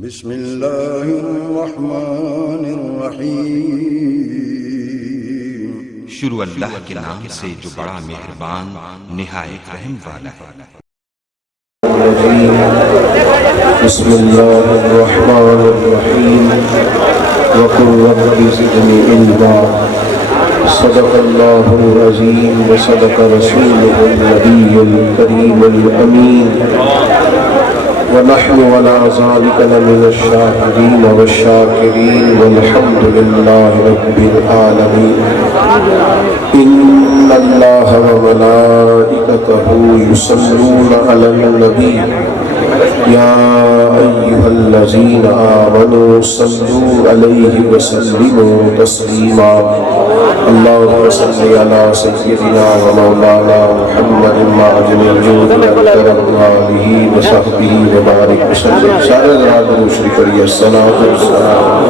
بسم اللہ الرحمن الرحیم۔ شروع اللہ کے نام سے جو بڑا مہربان نہایت رحم والا ہے۔ بسم اللہ الرحمن الرحیم۔ وقل رب زدنی علما۔ صدق اللہ العظیم وصدق رسولہ النبی الکریم الامین، ونحن على ذلك لمن الشاهدين والشاكرين والحمد لله رب العالمين۔ إن الله وملائكته يصلون على النبي يا أيها الذين آمنوا صلوا عليه وسلموا تسليما۔ اللهم صل على سيدنا ومولانا محمد معدن الجود والكرم وآله وصحبه وبارك وسلم۔ سارے ذرا درود شریف پڑھیے۔ الصلاۃ والسلام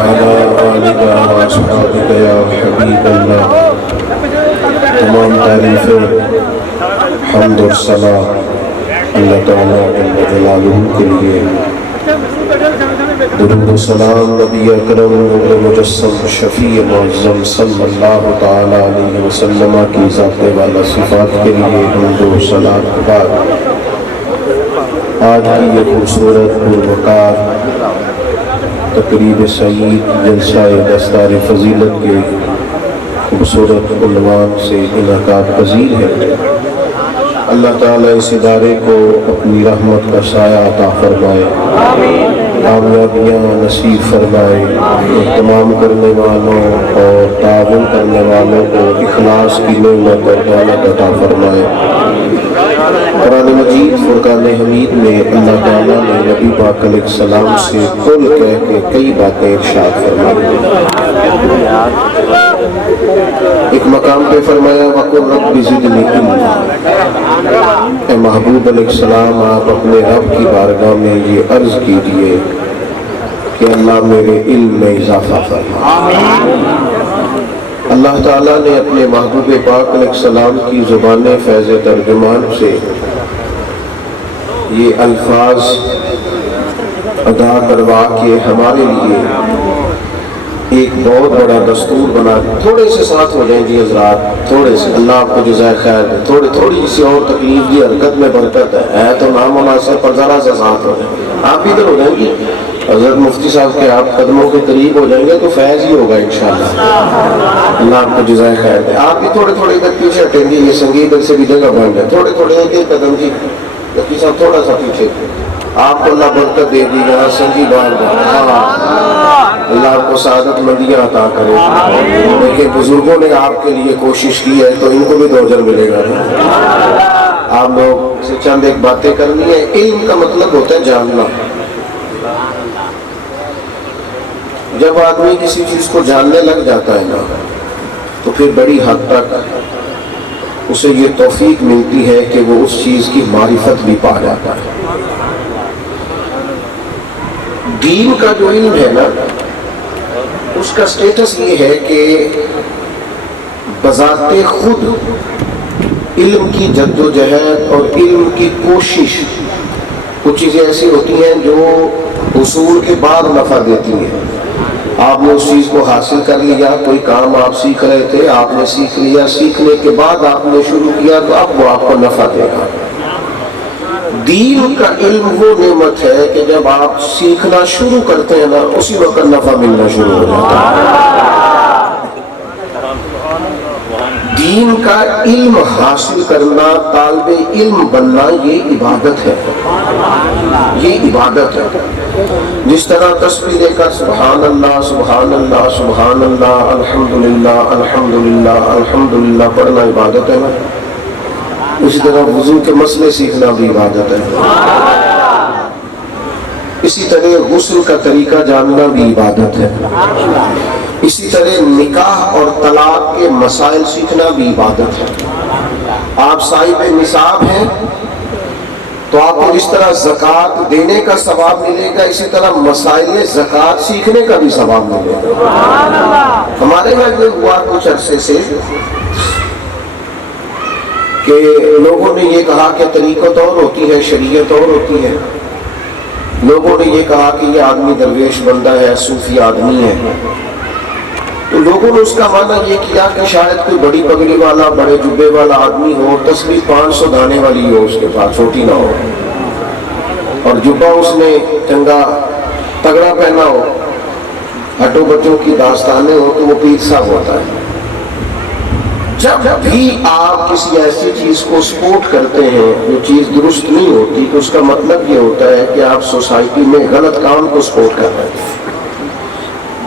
علی آلک واصحابک یا حبیب اللہ۔ تمام تعریفیں، حمد اور ثنا اللہ تعالیٰ جل جلالہ کے لیے۔ درود و سلام نبی اکرم نور مجسم شفیع معظم صلی اللہ تعالی علیہ وسلم کی ذات والا صفات کے لیے درود و سلام کے بعد آج کی یہ خوبصورت پروقار تقریب سعید جلسہ دستار فضیلت کے خوبصورت عنوان سے انعقاد پذیر ہے۔ اللہ تعالیٰ اس ادارے کو اپنی رحمت کا سایہ عطا فرمائے، کامیابیاں نصیب فرمائے، اہتمام کرنے والوں اور تعاون کرنے والوں کو اخلاص کی نعمت اور دولت عطا فرمائے۔ قرآن مجید فرقان حمید میں اللہ تعالیٰ نے نبی پاک علیہ السلام سے کل کہہ کے کئی باتیں ارشاد فرمائی۔ ایک مقام پہ فرمایا وَقُلْ رَبِّ زِدْنِی عِلْمًا۔ اے محبوب علیہ السلام، آپ اپنے رب کی بارگاہ میں یہ عرض کیجئے کہ اللہ میرے علم میں اضافہ فرما۔ اللہ تعالیٰ نے اپنے محبوب پاک علیہ السلام کی زبان فیض ترجمان سے یہ الفاظ ادا کروا کے ہمارے لیے ایک بہت بڑا دستور بنا۔ تھوڑے سے ساتھ ہو جائیں جی حضرات، تھوڑے سے، اللہ آپ کو جزائے خیر دے۔ تھوڑی سی اور تکلیف دی، حرکت میں برکت ہے تو نامناسب پر ذرا سا ساتھ ہو جائیں۔ آپ ادھر ہو جائیں گی، حضرت مفتی صاحب کے آپ قدموں کے قریب ہو جائیں گے تو فیض ہی ہوگا انشاءاللہ۔ اللہ آپ کو جزائے خیر دے۔ آپ بھی تھوڑے ادھر پیچھے ہٹیں گے، یہ سنگیت سے بھی جگہ بن جائے۔ تھوڑے ایک قدم جی مفتی صاحب تھوڑا سا پیچھے، آپ کو اللہ برکت دے دی گا سنگی بار بار۔ اللہ آپ کو سعادت مندیاں عطا کرے۔ دیکھیں بزرگوں نے آپ کے لیے کوشش کی ہے تو ان کو بھی تو اجر ملے گا۔ آپ لوگ سے چند ایک باتیں کرنی ہے۔ علم کا مطلب ہوتا ہے جاننا۔ جب آدمی کسی چیز کو جاننے لگ جاتا ہے نا تو پھر بڑی حد تک اسے یہ توفیق ملتی ہے کہ وہ اس چیز کی معرفت بھی پا جاتا ہے۔ دین کا جو علم ہے نا اس کا سٹیٹس یہ ہے کہ بذات خود علم کی جد و جہد اور علم کی کوشش، کچھ چیزیں ایسی ہوتی ہیں جو حصول کے بعد نفع دیتی ہیں۔ آپ نے اس چیز کو حاصل کر لیا، کوئی کام آپ سیکھ رہے تھے، آپ نے سیکھ لیا، سیکھنے کے بعد آپ نے شروع کیا تو اب وہ آپ کو نفع دے گا۔ دین کا علم وہ نعمت ہے کہ جب آپ سیکھنا شروع کرتے ہیں نا اسی وقت نفع ملنا شروع ہو جاتا ہے۔ دین کا علم حاصل کرنا، طالب علم بننا، یہ عبادت ہے، یہ عبادت ہے۔ جس طرح تسبیح لے کر سبحان اللہ سبحان اللہ سبحان اللہ الحمدللہ الحمدللہ الحمدللہ پڑھنا عبادت ہے نا، اسی طرح وضو کے مسئلے سیکھنا بھی عبادت ہے۔ اسی طرح غسل کا طریقہ جاننا بھی عبادت ہے۔ اسی طرح نکاح اور طلاق کے مسائل سیکھنا بھی عبادت ہے۔ آپ صاحب نصاب ہیں تو آپ کو جس طرح زکوٰۃ دینے کا ثواب ملے گا اسی طرح مسائل زکوٰۃ سیکھنے کا بھی ثواب ملے گا۔ ہمارے یہاں یہ ہوا کچھ عرصے سے کہ لوگوں نے یہ کہا کہ طریقت اور ہوتی ہے، شریعت اور ہوتی ہے. لوگوں نے یہ کہا کہ یہ آدمی درویش بندہ ہے، صوفی آدمی ہے. تو لوگوں نے اس کا معنی یہ کیا کہ شاید کوئی بڑی پگڑی والا، بڑے جبے والا آدمی ہو، تسبیح 500 دانے والی ہو اس کے پاس، چھوٹی نہ ہو، اور جبہ اس نے چنگا تگڑا پہنا ہو، ہٹو بچوں کی داستانیں ہو، تو وہ پیر صاحب ہوتا ہے. جب بھی آپ کسی ایسی چیز کو سپورٹ کرتے ہیں جو چیز درست نہیں ہوتی، تو اس کا مطلب یہ ہوتا ہے کہ آپ سوسائٹی میں غلط کام کو سپورٹ کر رہے ہیں.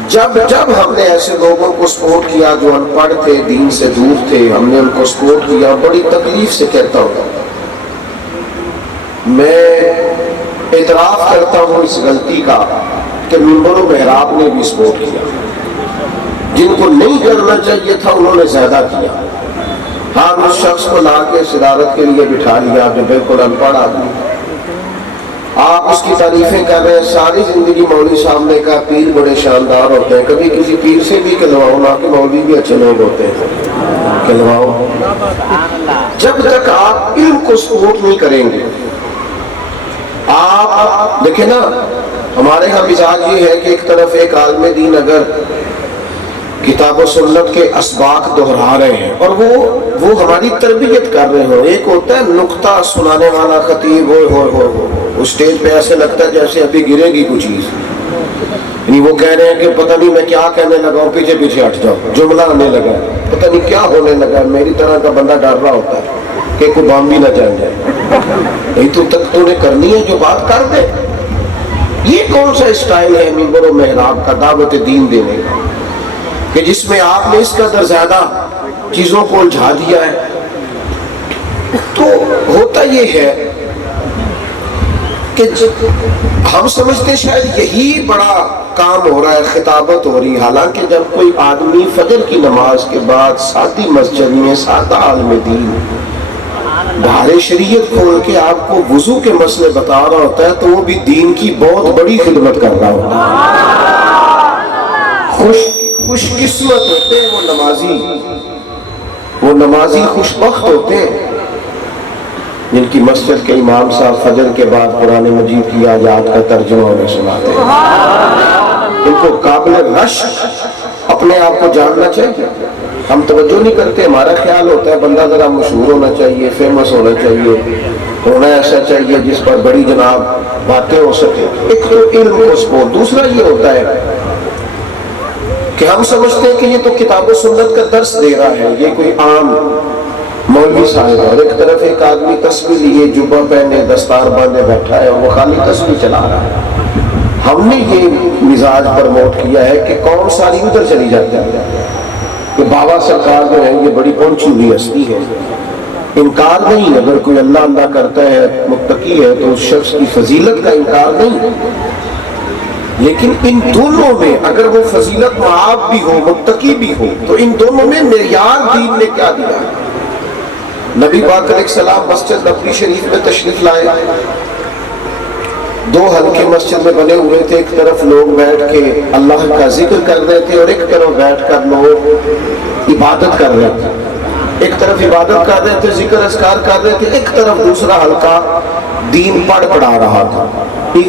جب ہم نے ایسے لوگوں کو سپورٹ کیا جو ان پڑھ تھے، دین سے دور تھے، ہم نے ان کو سپورٹ کیا. بڑی تکلیف سے کہتا ہوں، میں اعتراف کرتا ہوں اس غلطی کا کہ منبر و محراب نے بھی سپورٹ کیا. جن کو نہیں کرنا چاہیے تھا انہوں نے زیادہ کیا. ہاں، اس شخص کو لا کے صدارت کے لیے بٹھا لیا جو بالکل ان پڑھ آدمی، آپ اس کی تعریفیں کر رہے ہیں. ساری زندگی مولوی صاحب نے کہا پیر بڑے شاندار ہوتے ہیں. کبھی کسی پیر سے بھی کہلواؤ نا کہ مولوی بھی اچھے لوگ ہوتے ہیں، کہلواؤ. جب تک آپ علم کو سپورٹ نہیں کریں گے، آپ دیکھیں نا، ہمارے ہاں مزاج یہ ہے کہ ایک طرف ایک عالم دین اگر کتاب و سنت کے اسباق دہرا رہے ہیں اور وہ ہماری تربیت کر رہے ہوں. ایک ہوتا ہے نقطہ سنانے والا خطیب، ہو اسٹیج پہ ایسے لگتا ہے جیسے ابھی گرے گی کوئی چیز، یعنی وہ کہہ رہے ہیں کہ پتہ نہیں میں کیا کہنے لگا ہوں، پیچھے پیچھے ہٹ جاؤ، جملہ آنے لگا، پتہ نہیں کیا ہونے لگا. میری طرح کا بندہ ڈر رہا ہوتا ہے کہ کوئی بام بھی نہ چل جائے. نہیں تو تک تو نے کرنی ہے جو بات کر دے. یہ کون سا اسٹائل ہے منبر و محراب کا، دعوت دین دینے کا، کہ جس میں آپ نے اس قدر زیادہ چیزوں کو الجھا دیا ہے؟ تو ہوتا یہ ہے کہ ہم سمجھتے شاید یہی بڑا کام ہو رہا ہے، خطابت ہو رہی. حالانکہ جب کوئی آدمی فجر کی نماز کے بعد سادی مسجد میں سادہ عالم دین بہار شریعت کھول کے آپ کو وضو کے مسئلے بتا رہا ہوتا ہے، تو وہ بھی دین کی بہت بڑی خدمت کر رہا ہوتا ہے. خوش قسمت ہوتے ہیں وہ نمازی خوش بخت ہوتے ہیں جن کی مسجد کے امام صاحب فجر کے بعد قرآن مجید کی آیات کا ترجمہ انہیں سناتے ہیں. ان کو قابل رشک اپنے آپ کو جاننا چاہیے. ہم توجہ نہیں کرتے. ہمارا خیال ہوتا ہے بندہ ذرا مشہور ہونا چاہیے، فیمس ہونا چاہیے، ہونا ایسا چاہیے جس پر بڑی جناب باتیں ہو سکے. ایک تو علم کو سپورٹ، دوسرا یہ ہوتا ہے کہ ہم سمجھتے ہیں کہ یہ تو کتاب و سنت کا درس دے رہا ہے، یہ کوئی عام مولوی صاحب ہے، اور ایک طرف ایک آدمی تسبیح لیے، جبہ پہنے، دستار باندھے بیٹھا ہے اور وہ خالی تسبیح چلا رہا ہے. ہم نے یہ مزاج پرموٹ کیا ہے کہ قوم ساری ادھر چلی جاتی ہے کہ بابا سرکار جو ہے یہ بڑی پہنچی ہوئی ہستی ہے. انکار نہیں، اگر کوئی اللہ اللہ کرتا ہے، متقی ہے، تو اس شخص کی فضیلت کا انکار نہیں. لیکن ان دونوں میں اگر وہ فضیلت معاب بھی ہو، متقی بھی ہو، تو ان دونوں میں معیار دین نے کیا دیا ہے؟ نبی پاک علیہ السلام مسجد نبوی شریف میں تشریف لائے، 2 حلقے مسجد میں بنے ہوئے تھے. ایک طرف لوگ بیٹھ کے اللہ کا ذکر کر رہے تھے اور ایک طرف بیٹھ کر لوگ عبادت کر رہے تھے. ایک طرف عبادت کر رہے تھے، ذکر اذکار کر رہے تھے، ایک طرف دوسرا حلقہ دین پڑھا رہا تھا.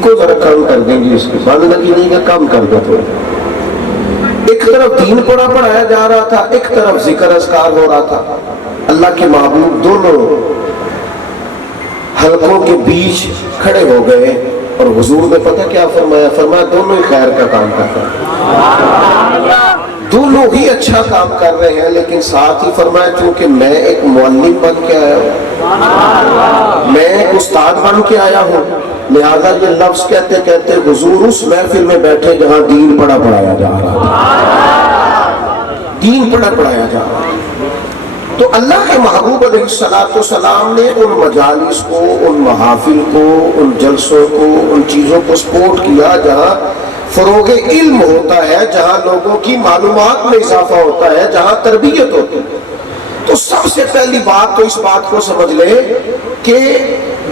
کو ذرا کم کر دیں گے، اس کی بند لگی نہیں کہ کم کر دیں. تو ایک طرف دین پڑھایا جا رہا تھا، ایک طرف ذکر اذکار ہو رہا تھا. اللہ کے محبوب دونوں حلقوں کے بیچ کھڑے ہو گئے اور حضور نے پتہ کیا فرمایا؟ فرمایا دونوں ہی خیر کا کام کر رہے ہیں، دونوں ہی اچھا کام کر رہے ہیں. لیکن ساتھ ہی فرمایا چونکہ میں ایک معلم بن کے آیا ہوں، میں ایک استاد بن کے آیا ہوں، لہذا یہ لفظ کہتے کہتے حضور اس محفل میں بیٹھے جہاں دین پڑھایا جا رہا تھا، دین پڑھایا جا رہا. تو اللہ کے محبوب علیہ السلام نے ان مجالس کو، ان محافل کو، ان جلسوں کو، ان چیزوں کو سپورٹ کیا جہاں فروغ علم ہوتا ہے، جہاں لوگوں کی معلومات میں اضافہ ہوتا ہے، جہاں تربیت ہوتی ہے. تو سب سے پہلی بات تو اس بات کو سمجھ لے کہ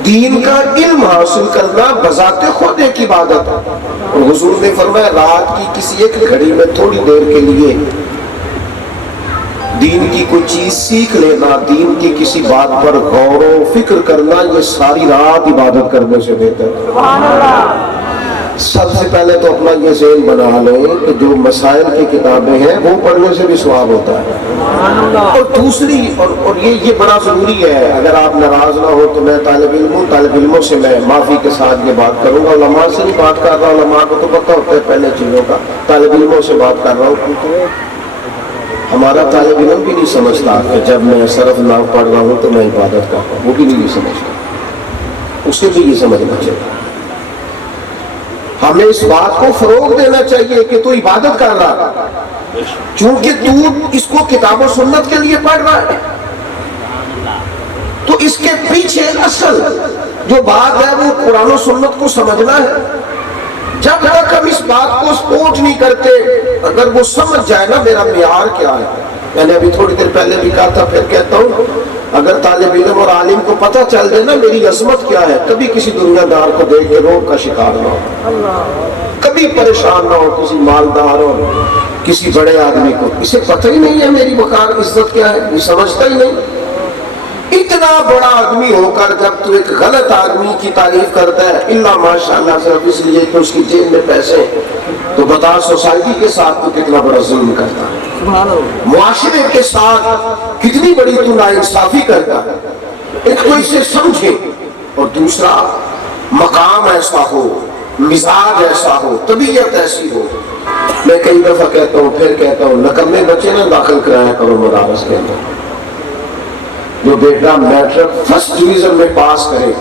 دین کا علم حاصل کرنا بذات خود ایک عبادت ہے. اور حضور نے فرمایا رات کی کسی ایک گھڑی میں تھوڑی دیر کے لیے دین کی کوئی چیز سیکھ لینا، دین کی کسی بات پر غور و فکر کرنا، یہ ساری رات عبادت کرنے سے بہتر ہے۔ سبحان اللہ۔ سب سے پہلے تو اپنا یہ ذہن بنا لیں کہ جو مسائل کی کتابیں ہیں وہ پڑھنے سے بھی ثواب ہوتا ہے۔ اور دوسری اور یہ بڑا ضروری ہے، اگر آپ ناراض نہ ہو تو میں طالب علموں سے میں معافی کے ساتھ یہ بات کروں گا، علماء سے نہیں بات کر رہا، علماء کو تو پتہ ہوتا ہے پہلے چیزوں کا، طالب علموں سے بات کر رہا ہوں، کیونکہ ہمارا طالب علم بھی نہیں سمجھتا کہ جب میں صرف نام پڑھ رہا ہوں تو میں عبادت کر رہا ہوں، وہ بھی نہیں سمجھتا، اسے بھی یہ سمجھنا چاہیے۔ ہمیں اس بات کو فروغ دینا چاہیے کہ تو عبادت کر رہا ہے، چونکہ تو اس کو کتاب و سنت کے لیے پڑھ رہا ہے، تو اس کے پیچھے اصل جو بات ہے وہ قرآن و سنت کو سمجھنا ہے۔ جب تک ہم اس بات کو سپورٹ نہیں کرتے، اگر وہ سمجھ جائے نا میرا معیار کیا ہے، میں نے ابھی تھوڑی دیر پہلے بھی کہا تھا، پھر کہتا ہوں، اگر طالب علم اور عالم کو پتہ چل جائے نا میری عظمت کیا ہے، کبھی کسی دنیا دار کو دیکھ کے روگ کا شکار نہ ہو، کبھی پریشان نہ ہو کسی مالدار اور کسی بڑے آدمی کو، اسے پتہ ہی نہیں ہے میری وقار عزت کیا ہے، یہ سمجھتا ہی نہیں۔ اتنا بڑا آدمی ہو کر جب تو ایک غلط آدمی کی تعریف کرتا ہے الا ماشاءاللہ صرف اس لیے کہ اس کی جیب میں پیسے ہیں، تو بتا سوسائٹی کے ساتھ تو کتنا بڑا ظلم کرتا ہے، معاشرے کے ساتھ کتنی بڑی تو ناانصافی کرتا ہے۔ ایک تو اسے سمجھے، اور دوسرا مقام ایسا ہو، مزاج ایسا ہو، طبیعت ایسی ہو۔ میں کئی دفعہ کہتا ہوں، پھر کہتا ہوں، نکمے بچے نہ داخل کرایا کرو مدارس کے اندر۔ جو بیٹا میٹرک فرسٹ ڈویژن میں پاس کرے،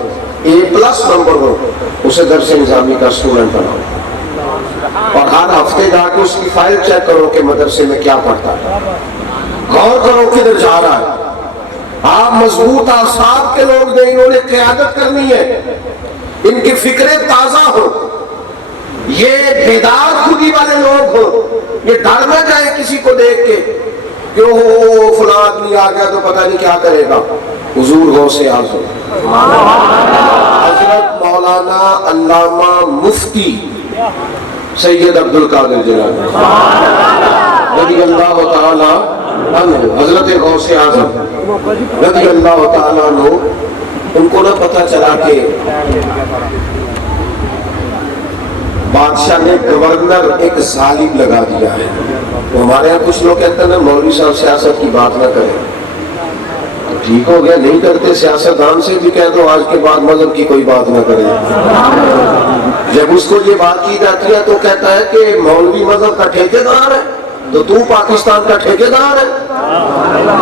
A+ نمبر ہو، اسے درس نظامی کا اسٹوڈنٹ بناؤ، اور ہر ہفتے جا کے اس کی فائل چیک کرو کہ مدرسے میں کیا پڑھتا ہے، غور کرو کدھر جا رہا ہے۔ آپ مضبوط اعصاب کے لوگ جو انہوں نے قیادت کرنی ہے، ان کی فکریں تازہ ہو، یہ بیدار خودی والے لوگ ہو، یہ ڈر نہ جائے کسی کو دیکھ کے کہ وہ فلاں آدمی آ گیا تو پتہ نہیں کیا کرے گا۔ حضور غوث اعظم حضرت مولانا علامہ مفتی سید عبد القادر جیلانی رضی اللہ تعالی عنہ، حضرت غوث اعظم رضی اللہ تعالی عنہ، ان کو نہ پتہ چلا کہ بادشاہ نے گورنر ایک ظالم لگا دیا ہے۔ تو ہمارے یہاں کچھ لوگ کہتے ہیں نا مولوی صاحب سیاست کی بات نہ کریں، ٹھیک ہو گیا، نہیں کرتے، سیاستدان سے بھی کہہ دو آج کے بعد مذہب کی کوئی بات نہ کریں۔ جب اس کو یہ بات کی جاتی ہے تو کہتا ہے کہ مولوی مذہب کا ٹھیکیدار ہے، تو پاکستان کا ٹھیکیدار ہے،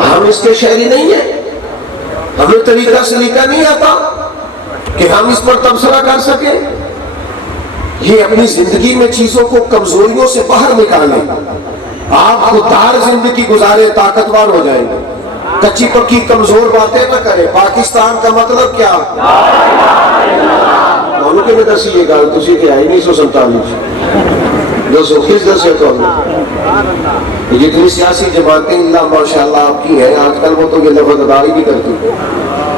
ہم اس کے شہری نہیں ہیں، ہمیں طریقہ سلیقہ نہیں آتا کہ ہم اس پر تبصرہ کر سکیں۔ یہ اپنی زندگی میں چیزوں کو کمزوریوں سے باہر نکالیں، آپ خوددار زندگی گزارے، طاقتور ہو جائیں گے، کچی پکی کمزور باتیں نہ کریں۔ پاکستان کا مطلب کیا؟ مولو کے میں دسی یہ گل تسی کہ آئی 1947 جو سوکھیز دسے تو جتنی سیاسی جماعتیں اللہ ماشاءاللہ آپ کی ہیں آج کل، وہ تو یہ لفظ اداری نہیں کرتی،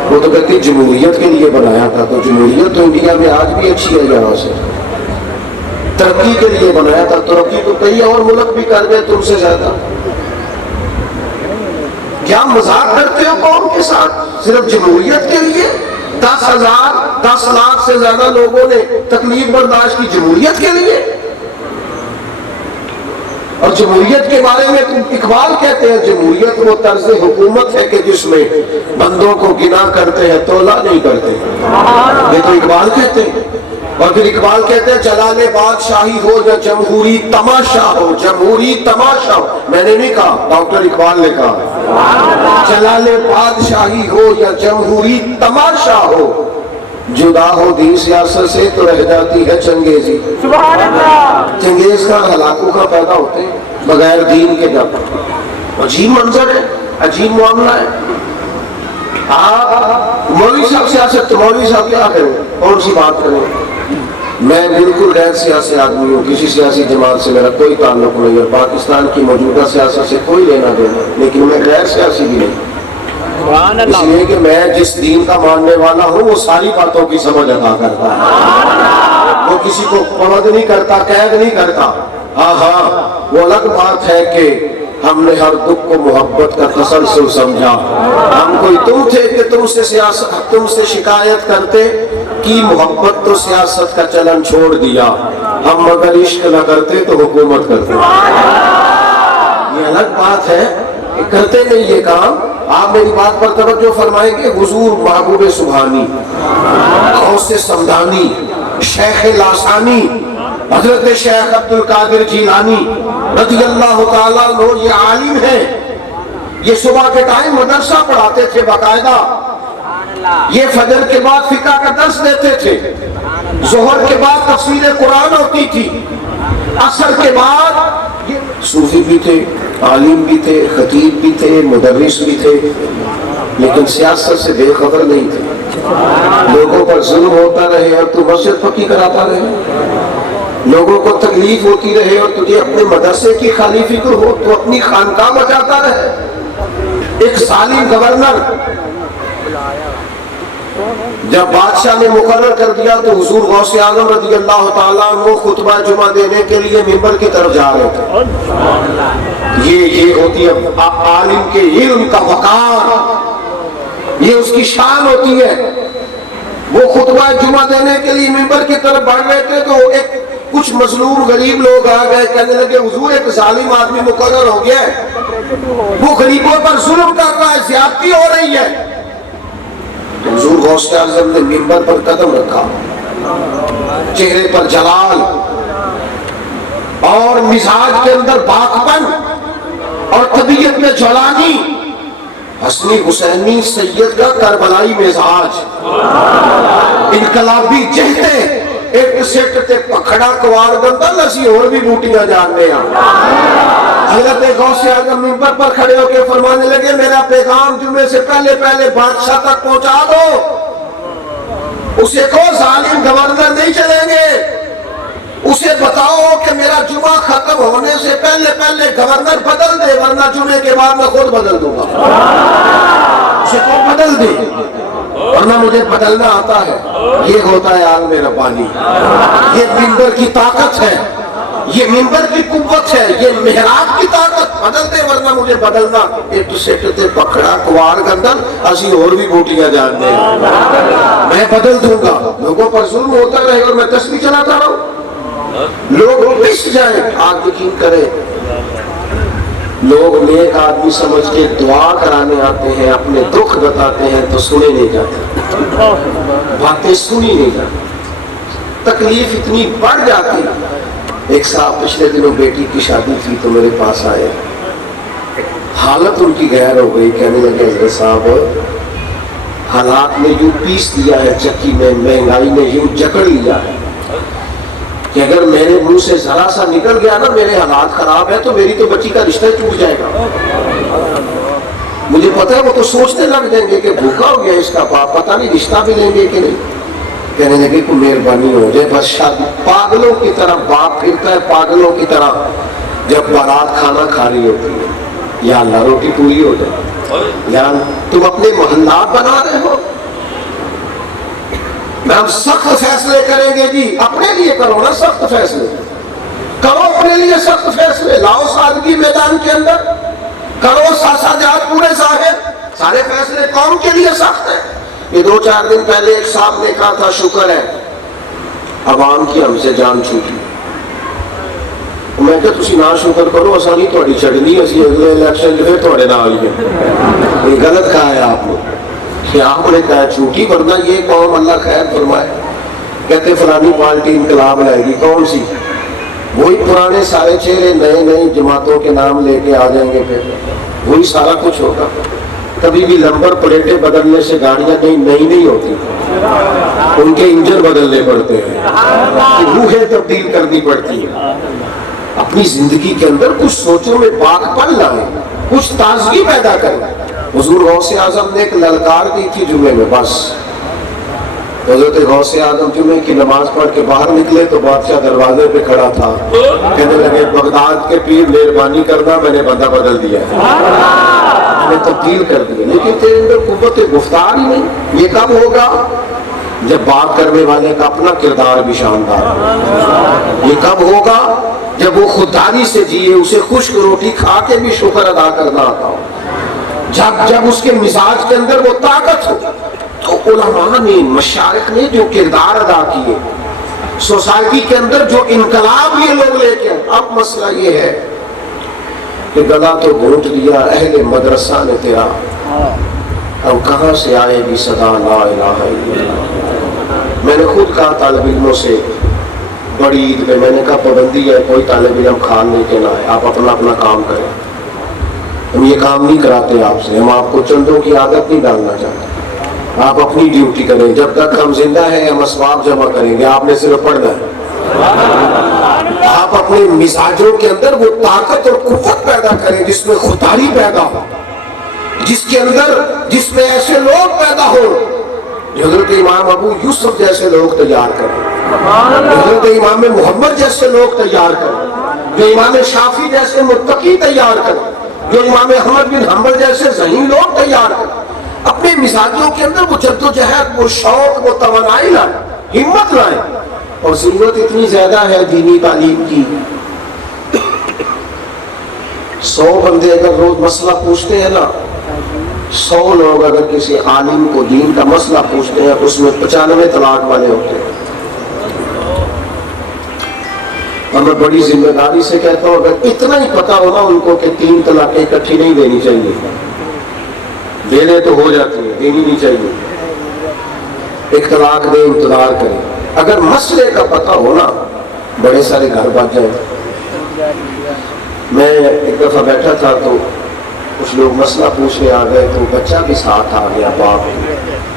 وہ تو کہتی جمہوریت کے لیے بنایا تھا، تو جمہوریت تو انڈیا میں آج بھی اچھی ہے، یہاں سے ترقی کے لیے بنایا تھا، ترقی تو کئی اور ملک بھی کر گئے تم سے زیادہ۔ کیا مذاق کرتے ہو قوم کے ساتھ صرف جمہوریت کے لیے؟ 10 لاکھ سے زیادہ لوگوں نے تکلیف برداشت کی جمہوریت کے لیے، اور جمہوریت کے بارے میں اقبال کہتے ہیں جمہوریت وہ طرز حکومت ہے کہ جس میں بندوں کو گنا کرتے ہیں تولا نہیں کرتے، یہ تو اقبال کہتے ہیں۔ اور پھر اقبال کہتے ہیں جلال بادشاہی ہو یا جمہوری تماشا ہو، جمہوری تماشا ہو، میں نے نہیں کہا، ڈاکٹر اقبال نے کہا، جلال بادشاہی ہو یا جمہوری تماشا ہو، جدا ہو دین سیاست سے تو رہ جاتی ہے چنگیزی۔ چنگیز کا ہلاکو کا پیدا ہوتے بغیر دین کے جب، عجیب منظر ہے، عجیب معاملہ ہے۔ آپ مولوی صاحب سیاست، مولوی صاحب کیا کریں، کون سی بات کریں؟ میں بالکل غیر سیاسی آدمی ہوں، کسی سیاسی جماعت سے میرا کوئی تعلق نہیں ہے، پاکستان کی موجودہ سیاست سے کوئی لینا دینا، لیکن میں غیر سیاسی بھی نہیں، اس لیے کہ میں جس دین کا ماننے والا ہوں وہ ساری باتوں کی سمجھ عطا کرتا ہے، وہ کسی کو پابند نہیں کرتا، قید نہیں کرتا۔ ہاں وہ الگ بات ہے کہ ہم نے ہر دکھ کو محبت کا تسلسل سمجھا. ہم کوئی تم تھے کہ تم سے شکایت کرتے کی محبت تو سیاست کا چلن چھوڑ دیا. ہم اگر عشق نہ کرتے تو حکومت کرتے. یہ الگ بات ہے کہ کرتے نہیں یہ کام. آپ میری بات پر توجہ فرمائیں گے. حضور محبوب سبحانی، غوث سمدانی، شیخ لاسانی، حضرت شیخ عبد القادر جیلانی رضی اللہ تعالیٰ عنہ یہ عالم ہیں. یہ صبح کے ٹائم مدرسہ پڑھاتے تھے باقاعدہ. یہ فجر کے بعد فقہ کا درس دیتے تھے. ظہر کے بعد تفسیر قرآن ہوتی تھی. عصر کے بعد صوفی بھی تھے، عالم بھی تھے، خطیب بھی تھے، مدرس بھی تھے، لیکن سیاست سے بے خبر نہیں تھے. لوگوں پر ظلم ہوتا رہے اور تو مسجد پکی کراتا رہے. لوگوں کو تکلیف ہوتی رہے اور تجھے اپنے مدرسے کی خالی فکر ہو تو اپنی خانقاہ بچاتا رہے. ایک ظالم گورنر جب بادشاہ نے مقرر کر دیا تو حضور غوث اعظم رضی اللہ تعالیٰ عنہ خطبہ جمعہ دینے کے لیے منبر کی طرف جا رہے تھے. یہ ہوتی ہے عالم کے علم کا وقار، یہ اس کی شان ہوتی ہے. وہ خطبہ جمعہ دینے کے لیے منبر کی طرف بڑھ رہے تھے تو کچھ مظلوم غریب لوگ آ گئے. کہنے لگے حضور ایک ظالم آدمی مقرر ہو گیا ہے، وہ غریبوں پر ظلم کر رہا ہے، زیادتی ہو رہی ہے. تو حضور غوث اعظم نے منبر پر قدم رکھا. چہرے پر جلال اور مزاج کے اندر باقپن اور طبیعت میں جولانی، حسنی حسینی سید کا کربلائی مزاج، انقلابی جہتے ایک سیٹ تے پکھڑا کوار گندا لسی اور بھی بوٹیاں جاننے ہیں. حضرت غوث اعظم منبر پر کھڑے ہو کے فرمانے لگے میرا پیغام جمعے سے پہلے پہلے بادشاہ تک پہنچا دو. اسے کہو ظالم گورنر نہیں چلیں گے. اسے بتاؤ کہ میرا جمعہ ختم ہونے سے پہلے پہلے گورنر بدل دے ورنہ جمعے کے بعد میں خود بدل دوں گا. اسے کہو بدل دے ورنہ مجھے بدلنا آتا ہے. یہ ہوتا ہے عالم ربانی. یہ منبر کی طاقت ہے، یہ منبر کی قوت ہے، یہ محراب کی طاقت. بدل دے ورنہ مجھے بدلنا. ایک سیٹ تے پکڑا کوار گندن اسی اور بھی بوٹیاں جان دیں. میں بدل دوں گا. لوگوں پر ظلم ہوتا رہے اور میں تسبیح چلاتا رہوں. لوگ پس جائیں، آپ یقین کریں لوگ نیک آدمی سمجھ کے دعا کرانے آتے ہیں، اپنے دکھ بتاتے ہیں تو سنے نہیں جاتے، باتیں سنی نہیں جاتی، تکلیف اتنی بڑھ جاتی. ایک صاحب پچھلے دنوں بیٹی کی شادی تھی تو میرے پاس آئے. حالت ان کی غیر ہو گئی. کہنے لگے حضرت صاحب حالات نے یوں پیس دیا ہے چکی میں، مہنگائی نے یوں جکڑ لیا ہے کہ اگر میرے منہ سے ذرا سا نکل گیا نا میرے حالات خراب ہے تو میری تو بچی کا رشتہ ٹوٹ جائے گا. مجھے پتا ہے وہ تو سوچنے لگ جائیں گے کہ بھوکا ہو گیا اس کا باپ، پتہ نہیں رشتہ بھی لیں گے کہ نہیں. کہنے لگے کوئی مہربانی ہو جائے. بس شادی پاگلوں کی طرح باپ پھرتا ہے، پاگلوں کی طرح جب بارات کھانا کھا رہی ہوتی ہے. یا اللہ روٹی پوری ہو جائے. یا تم اپنے محلات بنا رہے ہو. ہم سخت فیصلے کریں گے جی. اپنے لیے کرو نا سخت فیصلے، کرو اپنے لیے سخت فیصلے. لاؤ سادگی میدان کے اندر، کرو ساسا جات پورے ظاہر. سارے فیصلے قوم کے لیے سخت ہیں. یہ 2-4 دن پہلے ایک صاحب نے کہا تھا شکر ہے عوام کی ہم سے جان چھوٹی. میں کہ تسی نہ شکر کرو آسانی تھوڑی چڑھنی اسی اگلے الیکشن جو ہے تھوڑے نال ہی. یہ غلط کہا ہے آپ نے کہ آپ نے کہا چھوٹی ورنہ یہ قوم اللہ خیر فرمائے. کہتے فلانی پارٹی انقلاب لائے گی. کون سی؟ وہی پرانے سارے چہرے نئے نئی جماعتوں کے نام لے کے آ جائیں گے. پھر وہی سارا کچھ ہوگا. کبھی بھی نمبر پلیٹیں بدلنے سے گاڑیاں نئی نہیں ہوتی، ان کے انجن بدلنے پڑتے ہیں، روحیں تبدیل کرنی پڑتی ہیں. اپنی زندگی کے اندر کچھ سوچوں میں پاک پن لائیں، کچھ تازگی پیدا کریں. حضور غوث اعظم نے ایک للکار دی تھی جمعے میں. بس حضرت غوث اعظم جمعے کی نماز پڑھ کے باہر نکلے تو بادشاہ دروازے پہ کھڑا تھا. کہنے لگے بغداد کے پیر مہربانی کرنا، میں نے بندہ بدل دیا، میں نے تبدیل کر دیا. لیکن تیرے اندر قوت گفتار ہی نہیں. یہ کب ہوگا؟ جب بات کرنے والے کا اپنا کردار بھی شاندار. یہ کب ہوگا؟ جب وہ خودداری سے جیے، اسے خشک روٹی کھا کے بھی شکر ادا کرنا آتا ہو، جب اس کے مزاج کے اندر وہ طاقت ہو، تو علماء نے، مشائخ نے جو کردار ادا کیے، سوسائٹی کے اندر جو انقلاب یہ لوگ لے کے، اب مسئلہ یہ ہے کہ گلا تو گھونٹ لیا اہل مدرسہ نے تیرا، اب کہاں سے آئے گی صدا لا الہ الا اللہ۔ میں نے خود کہا طالب علموں سے بڑی عید پہ، میں نے کہا پابندی ہے کوئی طالب علم کھان لے کے نہ آئے، آپ اپنا اپنا کام کریں، ہم یہ کام نہیں کراتے آپ سے، ہم آپ کو چندوں کی عادت نہیں ڈالنا چاہتے، آپ اپنی ڈیوٹی کریں، جب تک ہم زندہ ہیں ہم اسباب جمع کریں گے، آپ نے صرف پڑھنا ہے۔ آپ اپنے مزاجوں کے اندر وہ طاقت اور قوت پیدا کریں جس میں خودداری پیدا ہو، جس میں ایسے لوگ پیدا ہو جو حضرت امام ابو یوسف جیسے لوگ تیار کریں، حضرت امام محمد جیسے لوگ تیار کریں، جو امام شافعی جیسے متقی تیار کریں، جو امام احمد بن حنبل جیسے ذہین لوگ تیار کریں۔ اپنے مزاجوں کے اندر وہ جدوجہد، وہ شوق، وہ توانائی لائیں، ہمت لائیں۔ اور ضرورت اتنی زیادہ ہے دینی تعلیم کی، 100 بندے اگر روز مسئلہ پوچھتے ہیں نا، 100 لوگ اگر کسی عالم کو دین کا مسئلہ پوچھتے ہیں اس میں 95 طلاق والے ہوتے ہیں۔ اور میں بڑی ذمہ داری سے کہتا ہوں اگر اتنا ہی پتا ہونا ان کو کہ 3 طلاقیں اکٹھی نہیں دینی چاہیے، دینے تو ہو جاتی ہیں، دینی نہیں چاہیے، ایک طلاق دے، انتظار کریں۔ اگر مسئلے کا پتہ ہونا بڑے سارے گھر بچ جائیں۔ میں ایک دفعہ بیٹھا تھا تو کچھ لوگ مسئلہ پوچھنے آ گئے تو بچہ بھی ساتھ آ گیا، باپ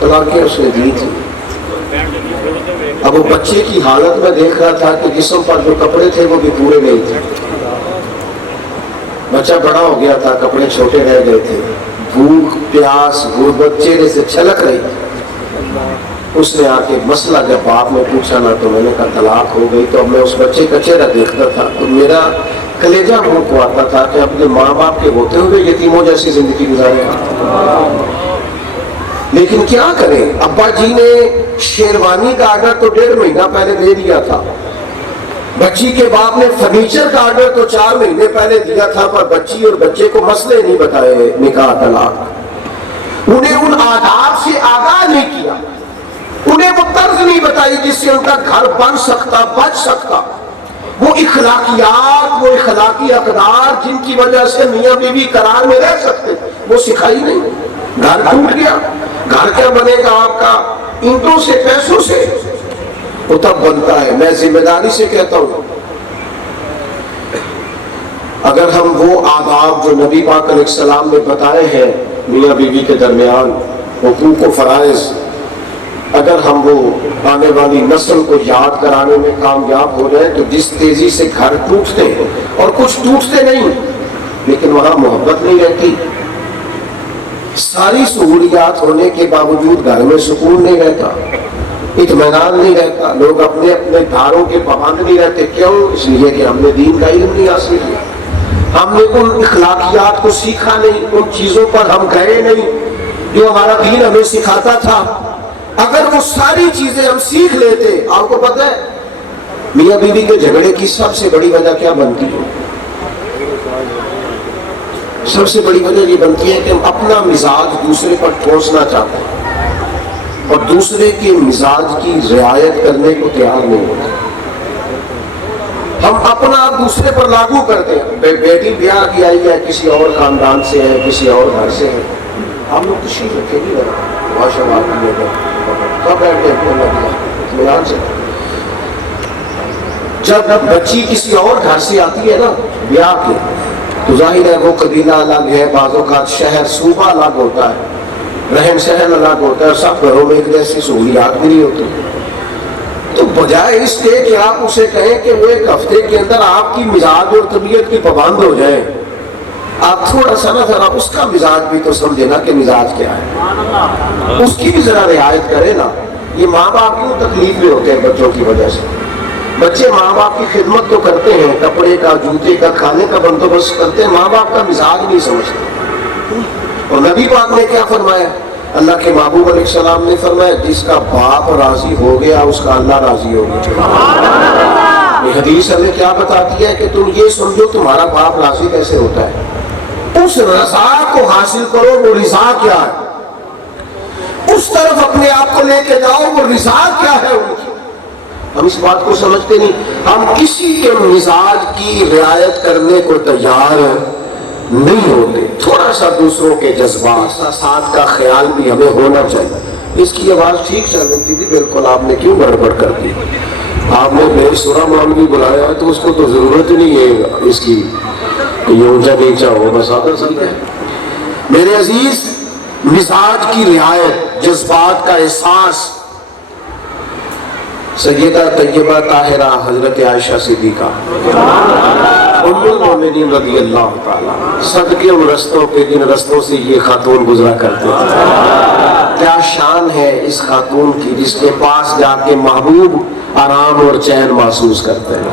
طلاقیں اس نے دی تھی۔ اب وہ بچے کی حالت میں دیکھ رہا تھا کہ جسم پر جو کپڑے تھے وہ بھی پورے نہیں تھے، بچہ بڑا ہو گیا تھا، کپڑے چھوٹے رہ گئے تھے، بھوک پیاس غربت چہرے سے چھلک رہی تھی۔ اس نے آ کے مسئلہ جب باپ نے پوچھا نا تو میں نے کہا طلاق ہو گئی، تو اب میں اس بچے کا چہرہ دیکھتا تھا تو میرا کلیجہ منہ کو آتا تھا کہ اپنے ماں باپ کے ہوتے ہوئے یتیموں جیسی زندگی گزارے گا۔ لیکن کیا کریں، ابا جی نے شیروانی کا آرڈر تو 1.5 مہینہ پہلے دے دیا تھا، بچی کے باپ نے فرنیچر کا آرڈر تو 4 مہینے پہلے دیا تھا، پر بچی اور بچے کو مسئلے نہیں بتائے نکاح طلاق، انہیں ان آداب سے آگاہ نہیں کیا، انہیں وہ طرز نہیں بتائی جس سے ان کا گھر بن سکتا، بچ سکتا، وہ اخلاقیات، وہ اخلاقی اقدار جن کی وجہ سے میاں بیوی قرار میں رہ سکتے وہ سکھائی نہیں۔ گھر ٹوٹ گیا، گھر کیا بنے گا آپ کا؟ اینٹوں سے، پیسوں سے، وہ تب بنتا ہے۔ میں ذمہ داری سے کہتا ہوں اگر ہم وہ آداب جو نبی پاک علیہ السلام نے بتائے ہیں میاں بیوی کے درمیان، حقوق و فرائض، اگر ہم وہ آنے والی نسل کو یاد کرانے میں کامیاب ہو جائیں تو جس تیزی سے گھر ٹوٹتے ہیں، اور کچھ ٹوٹتے نہیں لیکن وہاں محبت نہیں رہتی، ساری سہولیات ہونے کے باوجود گھر میں سکون نہیں رہتا، اطمینان نہیں رہتا، لوگ اپنے اپنے دھاروں کے پابند نہیں رہتے۔ کیوں؟ اس لیے کہ ہم نے دین کا علم نہیں حاصل کیا، ہم نے ان اخلاقیات کو سیکھا نہیں، ان چیزوں پر ہم گئے نہیں جو ہمارا دین ہمیں سکھاتا تھا۔ اگر وہ ساری چیزیں ہم سیکھ لیتے، آپ کو پتہ ہے میاں بیوی کے جھگڑے کی سب سے بڑی وجہ کیا بنتی ہے؟ سب سے بڑی وجہ یہ بنتی ہے کہ ہم اپنا مزاج دوسرے پر ٹھوسنا چاہتے ہیں اور دوسرے کے مزاج کی رعایت کرنے کو تیار نہیں ہوتے، ہم اپنا دوسرے پر لاگو کرتے ہیں۔ بیٹی بیاہ کی آئی ہے، کسی اور خاندان سے ہے، کسی اور گھر سے ہے، ہم لوگ تشریف رکھے نہیں لگا ماشاء اللہ، کب بیٹھ گئے سے۔ جب بچی کسی اور گھر سے آتی ہے نا بیاہ کے، تو ظاہر ہے وہ قبیلہ الگ ہے، بعض اوقات شہر صوبہ الگ ہوتا ہے، رہن سہن الگ ہوتا ہے، سب گھروں میں ایک جیسی سہولیات بھی نہیں ہوتی۔ تو بجائے اس کے کہ آپ اسے کہیں کہ وہ 1 ہفتے کے اندر آپ کی مزاج اور طبیعت کی پابند ہو جائے، آپ تھوڑا سا نا ذرا اس کا مزاج بھی تو سمجھے نا کہ مزاج کیا ہے، اس کی بھی ذرا رعایت کرے نا۔ یہ ماں باپ کیوں تکلیف میں ہوتے ہیں بچوں کی وجہ سے؟ بچے ماں باپ کی خدمت تو کرتے ہیں، کپڑے کا، جوتے کا، کھانے کا بندوبست کرتے ہیں، ماں باپ کا مزاج نہیں سمجھتے۔ اور نبی پاک نے کیا فرمایا؟ اللہ کے محبوب علیہ السلام نے فرمایا جس کا باپ راضی ہو گیا اس کا اللہ راضی ہو گیا۔ یہ حدیث ہمیں کیا بتاتی ہے کہ تم یہ سمجھو تمہارا باپ راضی کیسے ہوتا ہے، اس رضا کو حاصل کرو، وہ رضا کیا ہے، اس طرف اپنے آپ کو لے کے جاؤ، وہ رضا کیا ہے ان کی۔ ہم اس بات کو سمجھتے نہیں، ہم کسی کے مزاج کی رعایت کرنے کو تیار نہیں ہوتے۔ تھوڑا سا دوسروں کے جذبات احساسات کا خیال بھی ہمیں ہونا چاہیے۔ اس کی آواز ٹھیک چل رہی تھی، بالکل آپ نے کیوں گڑبڑ کر دی؟ آپ نے بے سورا مولوی بلایا ہے تو اس کو تو ضرورت ہی نہیں ہے اس کی یہ اونچا نیچا ہو، بس آدھا سمجھ ہے۔ میرے عزیز، مزاج کی رعایت، جذبات کا احساس، سیدہ طیبہ طاہرہ حضرت عائشہ صدیقہ ام المومنین رضی اللہ تعالیٰ، صدقے ان رستوں کے جن رستوں سے یہ خاتون گزرا کرتے تھے۔ کیا شان ہے اس خاتون کی جس کے پاس جا کے محبوب آرام اور چین محسوس کرتے ہیں۔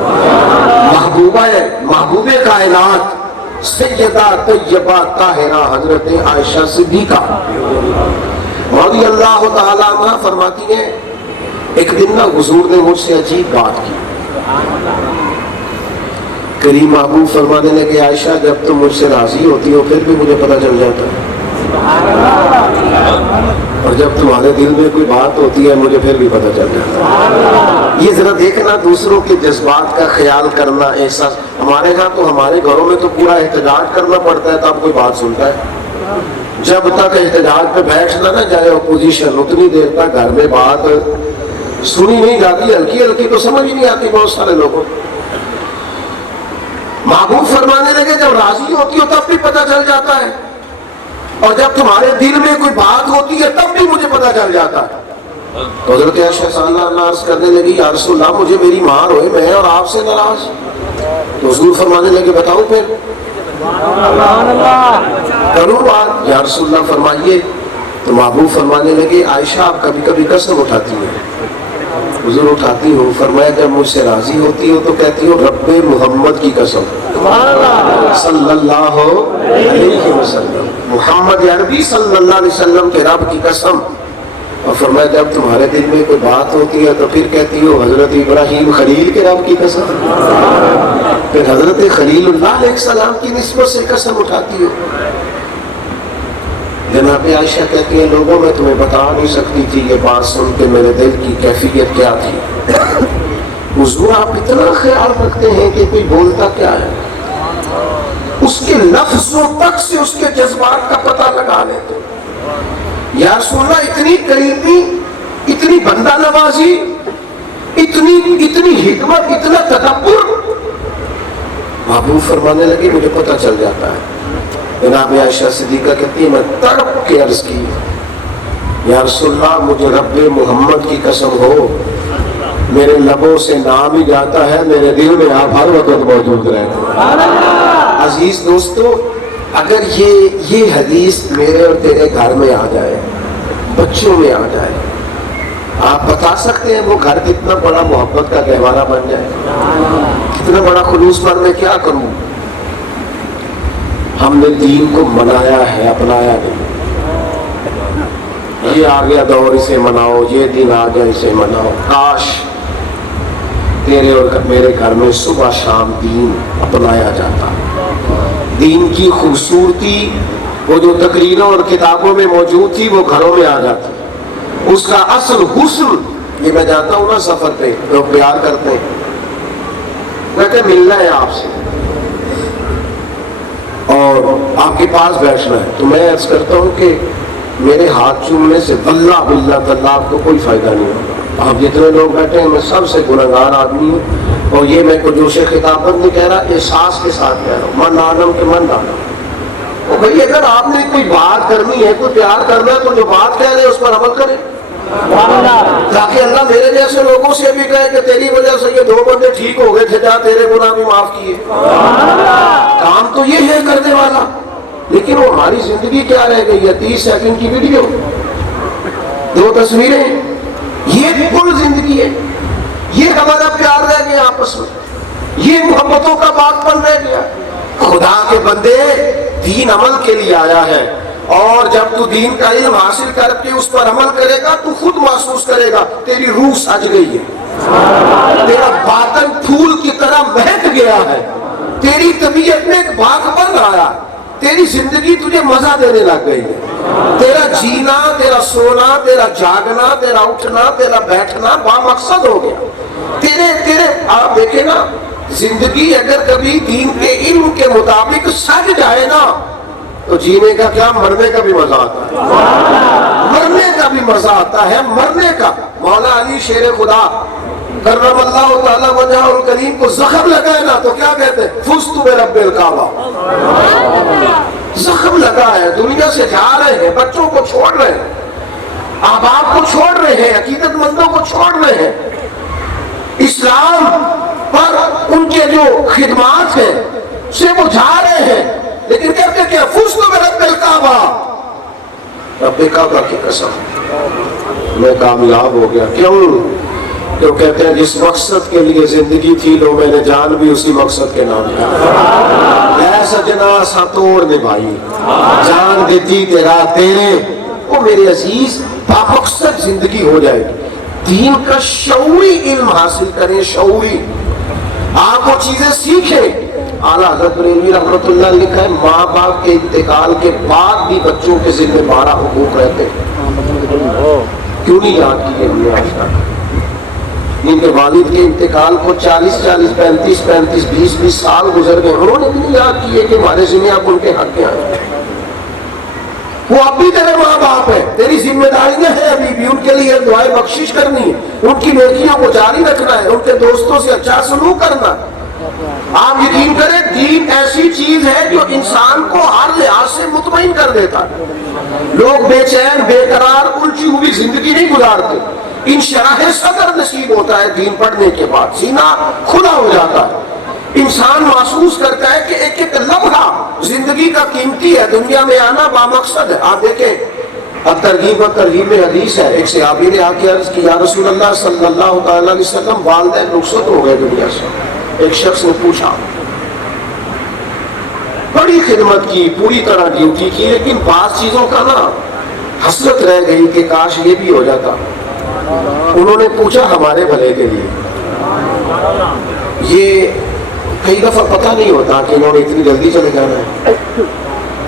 محبوبہ ہے، محبوب کائنات سیدہ طیبہ طاہرہ حضرت عائشہ صدیقہ رضی اللہ تعالیٰ عنہ فرماتی ہیں، ایک دن نا حضور نے مجھ سے عجیب بات کی۔ کریم محبوب فرمانے لگے، عائشہ جب تم مجھ سے راضی ہوتی ہو پھر بھی مجھے پتہ چل جاتا ہے، اور جب تمہارے دل میں کوئی بات ہوتی ہے مجھے پھر بھی پتہ چل جاتا ہے۔ یہ ذرا دیکھنا، دوسروں کے جذبات کا خیال کرنا، احساس۔ ہمارے ہاں تو ہمارے گھروں میں تو پورا احتجاج کرنا پڑتا ہے تب کوئی بات سنتا ہے۔ جب تک احتجاج پہ بیٹھنا نہ جائے اپوزیشن، اتنی دیر تک گھر میں بات سنی نہیں جاتی، ہلکی ہلکی تو سمجھ ہی نہیں آتی بہت سارے لوگوں۔ محبوب فرمانے لگے، جب راضی ہوتی ہو تب بھی پتہ چل جاتا ہے، اور جب تمہارے دل میں کوئی بات ہوتی ہے تب بھی مجھے پتہ چل جاتا ہے۔ تو حضرت عائشہ صلی اللہ عنہ عرض کرنے لگی، یا رسول اللہ مجھے میری مار ہوئے، میں اور آپ سے ناراض۔ تو حضور فرمانے لگے، بتاؤں پھر کروں بات؟ یا رسول اللہ فرمائیے۔ تو محبوب فرمانے لگے، عائشہ آپ کبھی کبھی قسم اٹھاتی ہیں؟ حضور اٹھاتی ہوں۔ فرمایا، جب مجھ سے راضی ہوتی ہو تو کہتی ہو رب محمد کی قسم صلی اللہ علیہ وسلم، محمد عربی صلی اللہ علیہ وسلم کے رب کی قسم۔ اور فرمایا، جب تمہارے دل میں کوئی بات ہوتی ہے تو پھر کہتی ہو حضرت ابراہیم خلیل کے رب کی قسم، پھر حضرت خلیل اللہ علیہ السلام کی نسبت سے قسم اٹھاتی ہو۔ جناب عائشہ کہتی ہیں، لوگوں میں تمہیں بتا نہیں سکتی تھی یہ بات سن کے میرے دل کی کیفیت کیا تھی۔ حضور آپ اتنا خیال رکھتے ہیں کہ کوئی بولتا کیا ہے، اس کے لفظوں تک سے اس کے جذبات کا پتہ لگا لیتے۔ یا رسول اللہ اتنی قریبی، اتنی بندہ نوازی، اتنی حکمت، اتنا تدبر۔ محبوب فرمانے لگے، مجھے پتہ چل جاتا ہے۔ جناب عائشہ صدیقہ کہتی ہے، میں تڑپ کے عرض کی، یا رسول اللہ مجھے رب محمد کی قسم ہو، میرے لبوں سے نام ہی جاتا ہے، میرے دل میں آپ ہر وقت موجود رہتے ہیں۔ عزیز دوستو، اگر یہ حدیث میرے اور تیرے گھر میں آ جائے، بچوں میں آ جائے، آپ بتا سکتے ہیں وہ گھر کتنا بڑا محبت کا گہوارہ بن جائے، کتنا بڑا خلوص پر میں کیا کروں۔ ہم نے دین کو منایا ہے، اپنایا نہیں۔ یہ آ گیا دور، اسے مناؤ، یہ دن آ گیا اسے مناؤ۔ کاش تیرے اور میرے گھر میں صبح شام دین اپنایا جاتا۔ دین کی خوبصورتی وہ جو تقریروں اور کتابوں میں موجود تھی وہ گھروں میں آ جاتی۔ اس کا اصل حسن، یہ میں جاتا ہوں نا سفر پہ، لوگ پیار کرتے ہیں، کہتے ملنا ہے آپ سے اور آپ کے پاس بیٹھنا ہے، تو میں عرض کرتا ہوں کہ میرے ہاتھ چومنے سے واللہ باللہ تاللہ آپ کو کوئی فائدہ نہیں ہوگا۔ آپ جتنے لوگ بیٹھے ہیں میں سب سے گنہگار آدمی ہوں، اور یہ میں کو جوش خطابت نہیں کہہ رہا، احساس کے ساتھ کہہ رہا ہوں، من عالم کے من عالم۔ تو بھائی اگر آپ نے کوئی بات کرنی ہے، کوئی پیار کرنا ہے، تو جو بات کہہ رہے ہیں اس پر عمل کریں، تاکہ اللہ میرے جیسے لوگوں سے بھی کہے کہ تیری وجہ سے یہ 2 بندے ٹھیک ہو گئے تھے، جا تیرے گناہ بھی معاف کیے۔ کام تو یہ ہے کرنے والا، لیکن وہ ہماری زندگی کیا رہ گئی ہے؟ 30 سیکنڈ کی ویڈیو، 2 تصویریں، یہ کل زندگی ہے۔ یہ ہمارا پیار رہ گیا آپس میں، یہ محبتوں کا باغ پن رہ گیا۔ خدا کے بندے، دین عمل کے لیے آیا ہے، اور جب تو دین کا علم حاصل کر کے اس پر عمل کرے گا تو خود محسوس کرے گا تیری روح سج گئی ہے۔ تیرا باطن پھول کی طرح مہک گیا ہے، تیری طبیعت میں ایک باغ بن آیا، تیری زندگی تجھے مزہ دینے لگ گئی ہے، تیرا جینا، تیرا سونا، تیرا جاگنا، تیرا اٹھنا، تیرا بیٹھنا بامقصد ہو گیا۔ تیرے آپ دیکھیں نا، زندگی اگر کبھی دین کے علم کے مطابق سج جائے نا تو جینے کا کیا، مرنے کا بھی مزہ آتا ہے، مرنے کا بھی مزہ آتا ہے، مرنے کا۔ مولا علی شیر خدا کرم اللہ تعالیٰ وجہ الکریم کو زخم لگا ہے نا تو کیا کہتے ہیں، فزت برب الکعبہ، زخم لگا ہے، دنیا سے جا رہے ہیں، بچوں کو چھوڑ رہے ہیں، احباب کو چھوڑ رہے ہیں، عقیدت مندوں کو چھوڑ رہے ہیں، اسلام پر ان کے جو خدمات ہیں سے وہ جا رہے ہیں، لیکن کہتے کیا، فزت برب الکعبہ، رب کعبہ کی قسم میں کامیاب ہو گیا۔ کیوں؟ جو کہتے ہیں جس مقصد کے لیے زندگی تھی لو میں نے جان بھی اسی مقصد کے نام کیا، اے سجنا سا توڑ دے بھائی، جان دیتی تیرا تیرے۔ وہ میرے عزیز بامقصد زندگی ہو جائے گی، دین کا شعوری علم حاصل کریں، شعوری آپ وہ چیزیں سیکھیں۔ اعلیٰ حضرت بریلوی رحمۃ اللہ علیہ لکھا ہے، ماں باپ کے انتقال کے بعد بھی بچوں کے ذمہ 12 حقوق رہتے ہیں، کیوں نہیں یاد کیے ہوئے آج تک؟ ان کے والد کے انتقال کو 40 35 20 سال گزر گئے، انہوں نے بھی نہیں یاد کیے کہ ہمارے ذمہ اب ان کے حق کیا ہیں۔ وہ اب بھی تیرے ماں باپ ہے، تیری ذمہ داریاں ہیں ابھی بھی، ان کے لیے دعائیں بخشش کرنی ہے، ان کی نیکیوں کو جاری رکھنا ہے، ان کے دوستوں سے اچھا سلوک کرنا۔ آپ یقین کریں دین ایسی چیز ہے جو انسان کو ہر لحاظ سے مطمئن کر دیتا ہے۔ لوگ بے چین بے قرار الجھی ہوئی زندگی نہیں گزارتے، انشراح صدر نصیب ہوتا ہے دین پڑھنے کے بعد، سینہ کھلا ہو جاتا ہے، انسان محسوس کرتا ہے کہ ایک ایک لمحہ زندگی کا قیمتی ہے، دنیا میں آنا بامقصد ہے۔ آپ دیکھیں اب ترغیب و ترغیب میں حدیث ہے، ایک صحابی نے آ کے عرض کی، یا رسول اللہ صلی اللہ تعالیٰ علیہ وسلم والدین رخصت ہو گئے دنیا سے۔ ایک شخص نے پوچھا، بڑی خدمت کی، پوری طرح ڈیوٹی کی، لیکن بعض چیزوں کا نا حسرت رہ گئی کہ کاش یہ بھی ہو جاتا۔ انہوں نے پوچھا ہمارے بھلے کے لیے، یہ کئی دفعہ پتہ نہیں ہوتا کہ انہوں نے اتنی جلدی چلے جانا ہے،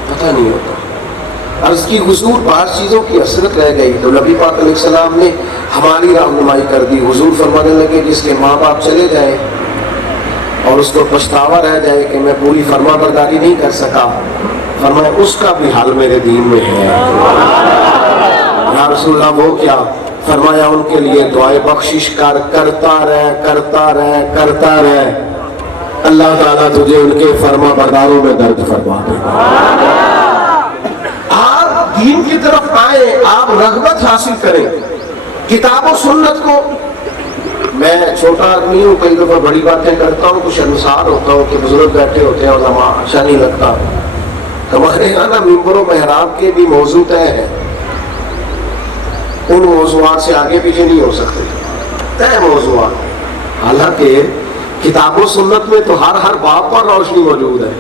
پتہ نہیں ہوتا۔ عرض کی حضور بعض چیزوں کی حسرت رہ گئی، تو نبی پاک علیہ السلام نے ہماری رہنمائی کر دی۔ حضور فرمانے لگے جس کے ماں باپ چلے جائیں اور اس کو پچھتاوا رہ جائے کہ میں پوری فرما برداری نہیں کر سکا، فرمایا اس کا بھی حال میرے دین میں ہے۔ یا رسول اللہ وہ کیا؟ فرمایا ان کے لیے دعائیں بخشش کرتا رہ، اللہ تعالیٰ تجھے ان کے فرما برداروں میں درد فرما دے۔ آپ دین کی طرف آئیں، آپ رغبت حاصل کریں، کتاب و سنت کو۔ میں چھوٹا آدمی ہوں، کئی دفعہ بڑی باتیں کرتا ہوں، کچھ انصار ہوتا ہوں کہ بزرگ بیٹھے ہوتے ہیں علماء، اچھا نہیں لگتا۔ ہمارے یہاں نا ممبر و محراب کے بھی موضوع طے ہیں، ان موضوعات سے آگے پیچھے نہیں ہو سکتے، طے موضوعات۔ حالانکہ کتاب و سنت میں تو ہر باب پر روشنی موجود ہے۔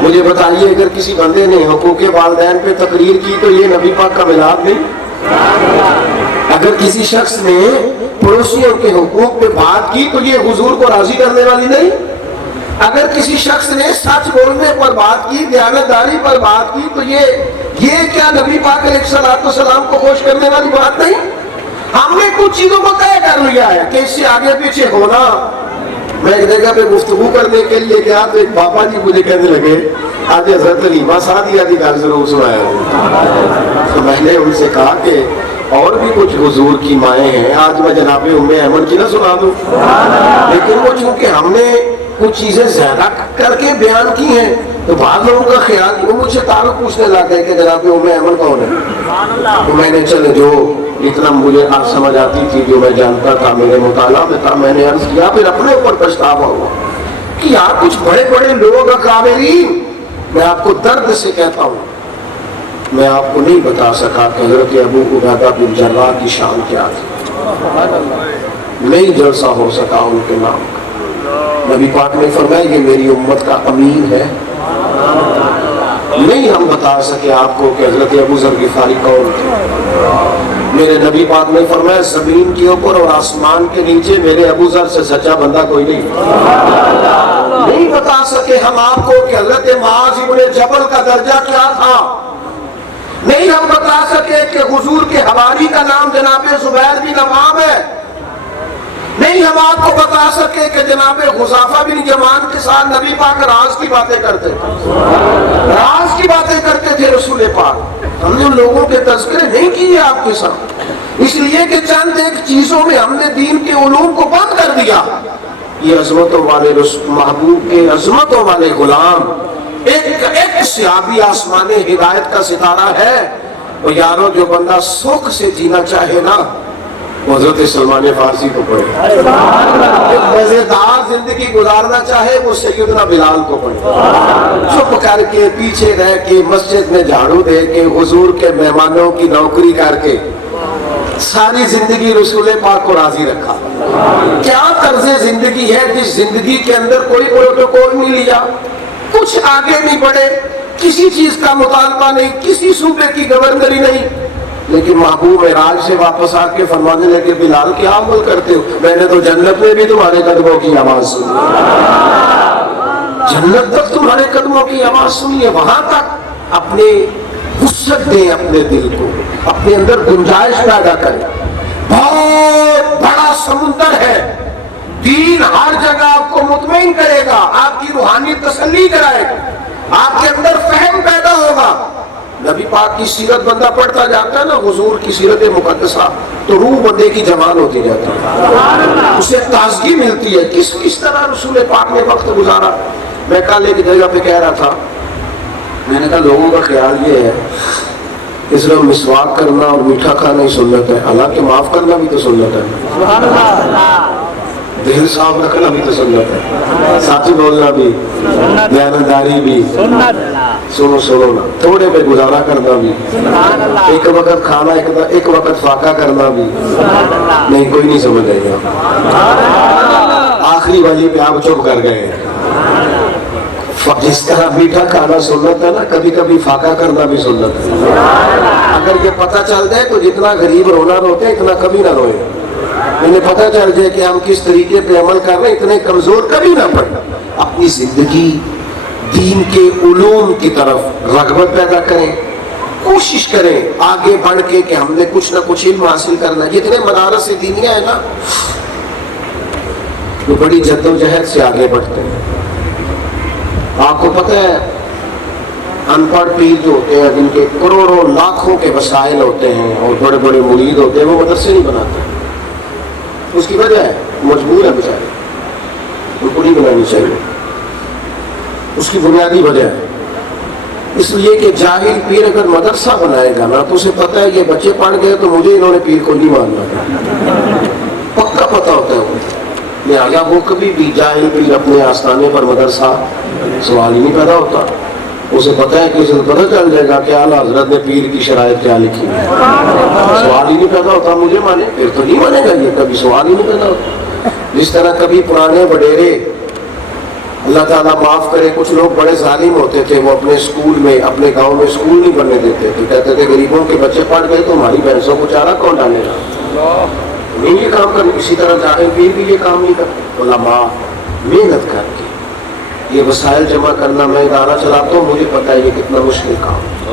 مجھے بتائیے اگر کسی بندے نے حقوق والدین پہ تقریر کی تو یہ نبی پاک کا ملاد نہیں؟ اگر کسی شخص نے پڑوسیوں کے حقوق پہ بات کی تو یہ حضور کو راضی کرنے والی نہیں؟ اگر کسی شخص نے سچ بولنے پر بات کی، دیانتداری پر بات کی تو یہ کیا نبی پاک علیہ السلام کو خوش کرنے والی بات نہیں؟ ہم نے کچھ چیزوں کو طے کر لیا ہے کہ اس سے آگے پیچھے ہونا۔ میں ایک جگہ پہ گفتگو کرنے کے لیے گیا تو ایک بابا جی مجھے کہنے لگے آج حضرت علیمہ سعدیہ کی گل ضرور سنایا۔ تو میں نے ان سے کہا کہ اور بھی کچھ حضور کی مائیں ہیں، آج میں جناب ام ایمن کی نہ سنا دوں، لیکن وہ چونکہ ہم نے کچھ چیزیں زیادہ کر کے بیان کی ہیں تو بعض لوگوں کا خیال، وہ مجھ سے تعلق پوچھنے لگ گئے کہ جناب ام ایمن کون ہے؟ تو میں نے چلے جو اتنا مجھے آج سمجھ آتی تھی، جو میں جانتا تھا، میرے مطالعہ میں تھا، میں نے عرض کیا، پھر اپنے اوپر پچھتاوا ہوا کہ یار کچھ بڑے بڑے لوگ اکابرین، میں آپ کو درد سے کہتا ہوں، میں آپ کو نہیں بتا سکا کہ حضرت ابو عبیدہ بن جراح کی شان کیا تھی، نہیں جلسہ ہو سکا ان کے نام کا۔ نبی پاک نے فرمایا یہ میری امت کا امین ہے، نہیں ہم بتا سکے آپ کو کہ حضرت ابو ذر غفاری کون تھے، میرے نبی پاک نے فرمایا زمین کے اوپر اور آسمان کے نیچے میرے ابو ذر سے سچا بندہ کوئی نہیں۔ نہیں بتا سکے ہم آپ کو کہ حضرت معاذ ابن جبل کا درجہ کیا تھا، نہیں ہم بتا سکے کہ حضور کے حواری کا نام جناب زبیر بن عوام ہے، نہیں ہم آپ کو بتا سکے کہ جناب حذیفہ بن یمان کے ساتھ نبی پاک راز کی باتیں کرتے تھے، راز کی باتیں کرتے تھے رسول پاک۔ ہم نے ان لوگوں کے تذکرے نہیں کیے آپ کے ساتھ، اس لیے کہ چند ایک چیزوں میں ہم نے دین کے علوم کو بند کر دیا۔ یہ عظمتوں والے محبوب کے عظمتوں والے غلام، ایک صحابی آسمان ہدایت کا ستارہ ہے، وہ یارو جو بندہ سکھ سے جینا چاہے نا حضرت سلمان فارسی کو پڑھے، ایک مزیدار زندگی گزارنا چاہے وہ سیدنا بلال کو پڑھے، چپ کر کے پیچھے رہ کے مسجد میں جھاڑو دے کے حضور کے مہمانوں کی نوکری کر کے ساری زندگی رسول پاک کو راضی رکھا۔ کیا طرز زندگی ہے جس زندگی کے اندر کوئی پروٹوکول نہیں لیا، کچھ آگے نہیں بڑھے، کسی چیز کا مطالبہ نہیں، کسی صوبے کی گورنری نہیں، لیکن محبوب معراج سے واپس آ کے فرمانے لگے بلال کیا عمل کرتے ہو؟ میں نے تو جنت میں بھی تمہارے قدموں کی آواز سنی، جنت تک تمہارے قدموں کی آواز سنی ہے، وہاں تک اپنے وسعت دیں اپنے دل کو، اپنے اندر گنجائش پیدا کریں۔ بہت بڑا سمندر ہے، دین ہر جگہ آپ کو مطمئن کرے گا، آپ کی روحانی تسلی کرائے گا، آپ کے اندر فہم پیدا ہوگا۔ نبی پاک کی سیرت بندہ پڑھتا جاتا ہے نا، حضور کی سیرت مقدسہ، تو روح بندے کی جوان ہوتی جاتی ہے، اسے تازگی ملتی ہے۔ کس طرح رسول پاک نے وقت گزارا؟ میں کل ایک جگہ پہ کہہ رہا تھا، میں نے کہا لوگوں کا خیال یہ ہے کہ صرف مسواک کرنا اور میٹھا کھانا ہی سنت ہے، حالانکہ معاف کرنا بھی تو سنت ہے، دل صاف رکھنا بھی تو سنت ہے، ساتھی بولنا بھی، دیانتداری بھی، سنو نا، تھوڑے پہ گزارا کرنا بھی، ایک وقت کھانا ایک وقت فاقہ کرنا بھی، نہیں کوئی نہیں سمجھ رہے گا، آخری والی پہ آپ چپ کر گئے ہیں۔ جس طرح میٹھا کھانا سنت ہے نا، کبھی کبھی فاقہ کرنا بھی سنت ہے۔ اگر یہ پتہ چل جائے تو جتنا غریب رونا روتے اتنا کبھی نہ روئے، انہیں پتہ چل جائے کہ ہم کس طریقے پہ عمل کر رہے ہیں اتنے کمزور کبھی نہ پڑے۔ اپنی زندگی دین کے علوم کی طرف رغبت پیدا کریں، کوشش کریں آگے بڑھ کے کہ ہم نے کچھ نہ کچھ علم حاصل کرنا ہے۔ جتنے مدارس دینیہ ہیں نا، وہ بڑی جدوجہد سے آگے بڑھتے ہیں۔ آپ کو پتہ ہے ان پڑھ پیر جو ہوتے ہیں جن کے کروڑوں لاکھوں کے وسائل ہوتے ہیں اور بڑے بڑے مرید ہوتے ہیں، وہ مدرسے نہیں بناتے، اس کی وجہ ہے مجبور ہے بیچارے، ان کو نہیں بنانی چاہیے، اس کی بنیادی وجہ ہے اس لیے کہ جاہل پیر اگر مدرسہ بنائے گا نا تو اسے پتہ ہے یہ بچے پڑھ گئے تو مجھے انہوں نے پیر کو نہیں ماننا، پکا پتہ ہوتا ہے وہ، لہٰذا وہ کبھی بھی جاہل پیر اپنے آستانے پر مدرسہ سوال ہی نہیں پیدا ہوتا، اسے پتہ ہے کہ اسے پتہ چل جائے گا کہ اعلیٰ حضرت نے پیر کی شرائط کیا لکھی ہے، سوال ہی نہیں پیدا ہوتا مجھے مانے، پھر تو نہیں مانے گا، یہ کبھی سوال ہی نہیں پیدا ہوتا۔ جس طرح کبھی پرانے وڈیرے، اللہ تعالیٰ معاف کرے، کچھ لوگ بڑے ظالم ہوتے تھے، وہ اپنے اسکول میں اپنے گاؤں میں اسکول نہیں بننے دیتے تھے، کہتے تھے غریبوں کے بچے پڑھ گئے تو ہماری بھینسوں کو چارہ کون ڈالے گا، نہیں یہ کام کریں۔ اسی طرح جاہل پیر بھی یہ کام نہیں کرتے، علماء محنت کر کے یہ وسائل جمع کرنا، میں ادارہ چلاتا ہوں مجھے پتہ ہے یہ کتنا مشکل کام،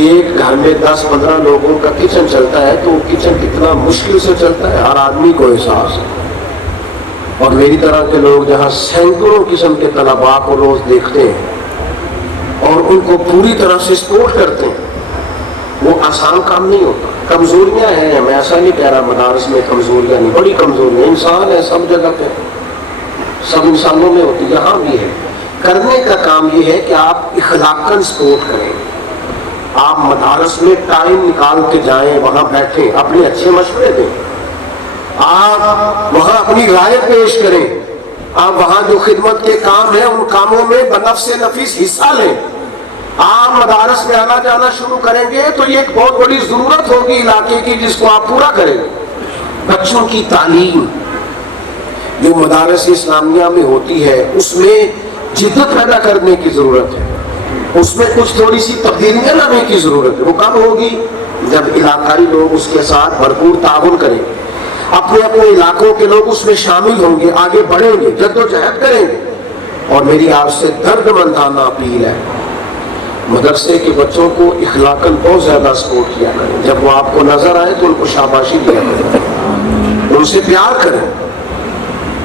ایک گھر میں 10-15 لوگوں کا کچن چلتا ہے تو وہ کچن کتنا مشکل سے چلتا ہے، ہر آدمی کو احساس ہے۔ اور میری طرح کے لوگ جہاں سینکڑوں قسم کے طلباء کو روز دیکھتے ہیں اور ان کو پوری طرح سے سپورٹ کرتے ہیں، وہ آسان کام نہیں ہوتا۔ کمزوریاں ہیں، میں ایسا نہیں کہہ رہا مدارس میں کمزوریاں نہیں، بڑی کمزوریاں، انسان ہے سب جگہ پہ، سب انسانوں میں ہوتی، یہاں بھی ہے۔ کرنے کا کام یہ ہے کہ آپ اخلاقاً سپورٹ کریں، آپ مدارس میں ٹائم نکال کے جائیں، وہاں بیٹھیں، اپنے اچھے مشورے دیں، آپ وہاں اپنی رائے پیش کریں، آپ وہاں جو خدمت کے کام ہیں ان کاموں میں بنفس نفیس حصہ لیں۔ آپ مدارس میں آنا جانا شروع کریں گے تو یہ ایک بہت بڑی ضرورت ہوگی علاقے کی جس کو آپ پورا کریں۔ بچوں کی تعلیم جو مدارس اسلامیہ میں ہوتی ہے اس میں جدت پیدا کرنے کی ضرورت ہے، اس میں کچھ تھوڑی سی تبدیلیاں لانے کی ضرورت ہے۔ وہ کب ہوگی؟ جب علاقائی لوگ اس کے ساتھ بھرپور تعاون کریں، اپنے اپنے علاقوں کے لوگ اس میں شامل ہوں گے، آگے بڑھیں گے، جدوجہد کریں گے۔ اور میری آپ سے درد مندانہ اپیل ہے، مدرسے کے بچوں کو اخلاقاً بہت زیادہ سپورٹ کیا کریں۔ جب وہ آپ کو نظر آئے تو ان کو شاباشی دیا کریں، ان سے پیار کریں۔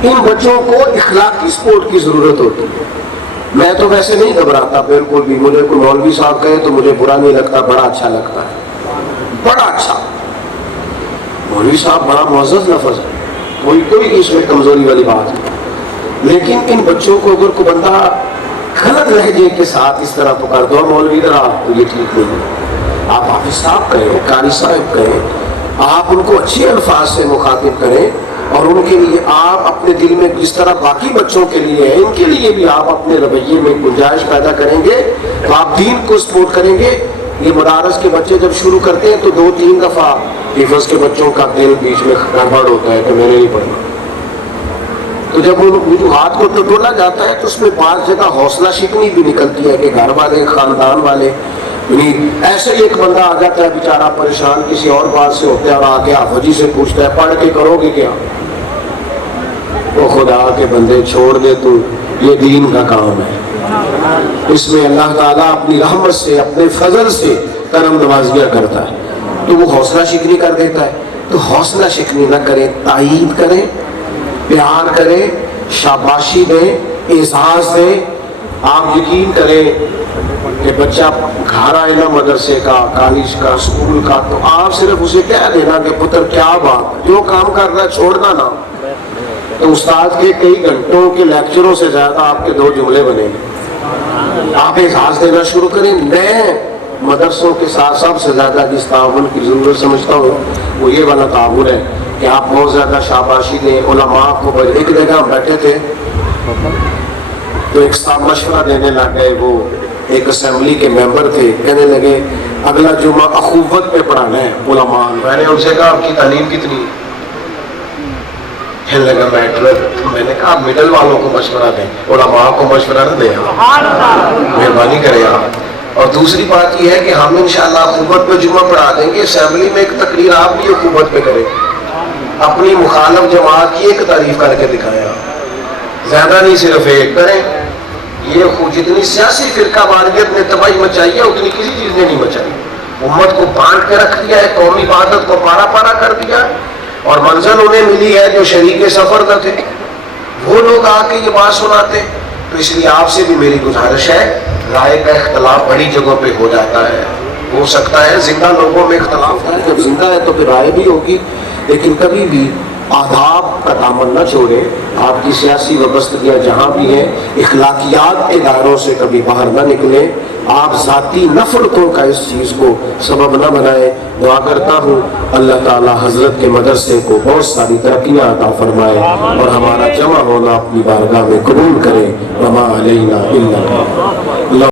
ان بچوں کو اخلاقی سپورٹ کی ضرورت ہوتی ہے۔ میں تو ویسے نہیں گھبراتا بالکل بھی، مجھے کوئی مولوی صاحب کہے تو مجھے برا نہیں لگتا، بڑا اچھا لگتا ہے، بڑا اچھا۔ مولوی صاحب بڑا معزز لفظ ہے، کوئی اس میں کمزوری والی بات ہے، لیکن ان بچوں کو اگر کوئی بندہ غلط لہجے کے ساتھ اس طرح پکار دو مولوی ادھر آپ، تو یہ ٹھیک نہیں ہے۔ آپ حافظ صاحب کہیں، قاری صاحب کہیں، آپ ان کو اچھے الفاظ سے مخاطب کریں، اور ان کے لیے آپ اپنے دل میں جس طرح باقی بچوں کے لیے ان کے لیے بھی آپ اپنے رویے میں گنجائش پیدا کریں گے تو آپ دین کو سپورٹ کریں گے۔ یہ مدارس کے بچے جب شروع کرتے ہیں تو 2-3 دفعہ حفظ کے بچوں کا دل بیچ میں گڑبڑ ہوتا ہے کہ میں نے نہیں پڑھنا، تو جب ان وجوہات کو ٹٹولا جاتا ہے تو اس میں بعض جگہ حوصلہ شکنی بھی نکلتی ہے کہ گھر والے، خاندان والے، ایسے ہی ایک بندہ آ جاتا ہے بیچارہ پریشان کسی اور بات سے ہوتا ہے اور آ کے حافظی سے پوچھتا ہے پڑھ کے کرو گے کیا؟ وہ خدا کے بندے چھوڑ دے تو، یہ دین کا کام ہے، اس میں اللہ تعالیٰ اپنی رحمت سے، اپنے فضل سے کرم نوازیاں کرتا ہے، تو وہ حوصلہ شکنی کر دیتا ہے۔ تو حوصلہ شکنی نہ کریں، تائید کریں، پیار کریں، شاباشی دیں، اعزاز دیں۔ آپ یقین کریں کہ بچہ گھر آئے نا مدرسے کا، کالج کا، اسکول کا، تو آپ صرف اسے کہہ دینا کہ پتر کیا بات، جو کام کر رہا ہے چھوڑنا نہ، تو استاد کے کئی گھنٹوں کے لیکچروں سے زیادہ آپ کے 2 جملے بنے گے۔ آپ احساس دینا شروع کریں۔ میں مدرسوں کے ساتھ سب سے زیادہ جس تعاون کی ضرورت سمجھتا ہوں وہ یہ والا تعاون ہے کہ آپ بہت زیادہ شاباشی دیں علماء کو۔ ایک جگہ ہم بیٹھے تھے تو ایک صاحب مشورہ دینے لگ گئے، وہ ایک اسمبلی کے ممبر تھے، کہنے لگے اگلا جمعہ اخوت پہ پڑھانا ہے علماء۔ میں نے ان سے کہا آپ کی تعلیم کتنی؟ کہنے لگا میٹرک۔ میں نے کہا مڈل والوں کو مشورہ دیں، علماء کو مشورہ نہ دیں، مہربانی کریں آپ۔ اور دوسری بات یہ ہے کہ ہم انشاءاللہ اخوت پہ جمعہ پڑھا دیں گے، اسمبلی میں ایک تقریر آپ بھی اخوت پہ کریں، اپنی مخالف جماعت کی ایک تعریف کر کے دکھائیں، زیادہ نہیں صرف ایک کریں۔ یہ جتنی سیاسی فرقہ واریت نے تباہی مچائی ہے اتنی کسی چیز نے نہیں مچائی۔ امت کو بانٹ کے رکھ دیا ہے، قومی وحدت کو پارا پارا کر دیا، اور منزل انہیں ملی ہے جو شریک سفر نہ تھے، وہ لوگ آ کے یہ بات سناتے۔ تو اس لیے آپ سے بھی میری گزارش ہے، رائے کا اختلاف بڑی جگہوں پہ ہو جاتا ہے، ہو سکتا ہے زندہ لوگوں میں اختلاف ہے، جب زندہ ہے تو پھر رائے بھی ہوگی، لیکن کبھی بھی آداب کا دامن نہ چھوڑے۔ آپ کی سیاسی وابستگیاں جہاں بھی ہیں، اخلاقیات کے دائروں سے کبھی باہر نہ نکلیں۔ آپ ذاتی نفرتوں کا اس چیز کو سبب نہ بنائیں۔ دعا کرتا ہوں اللہ تعالی حضرت کے مدرسے کو بہت ساری ترقیاں عطا فرمائے اور ہمارا جمع ہونا اپنی بارگاہ میں قبول کرے۔ وما علینا الا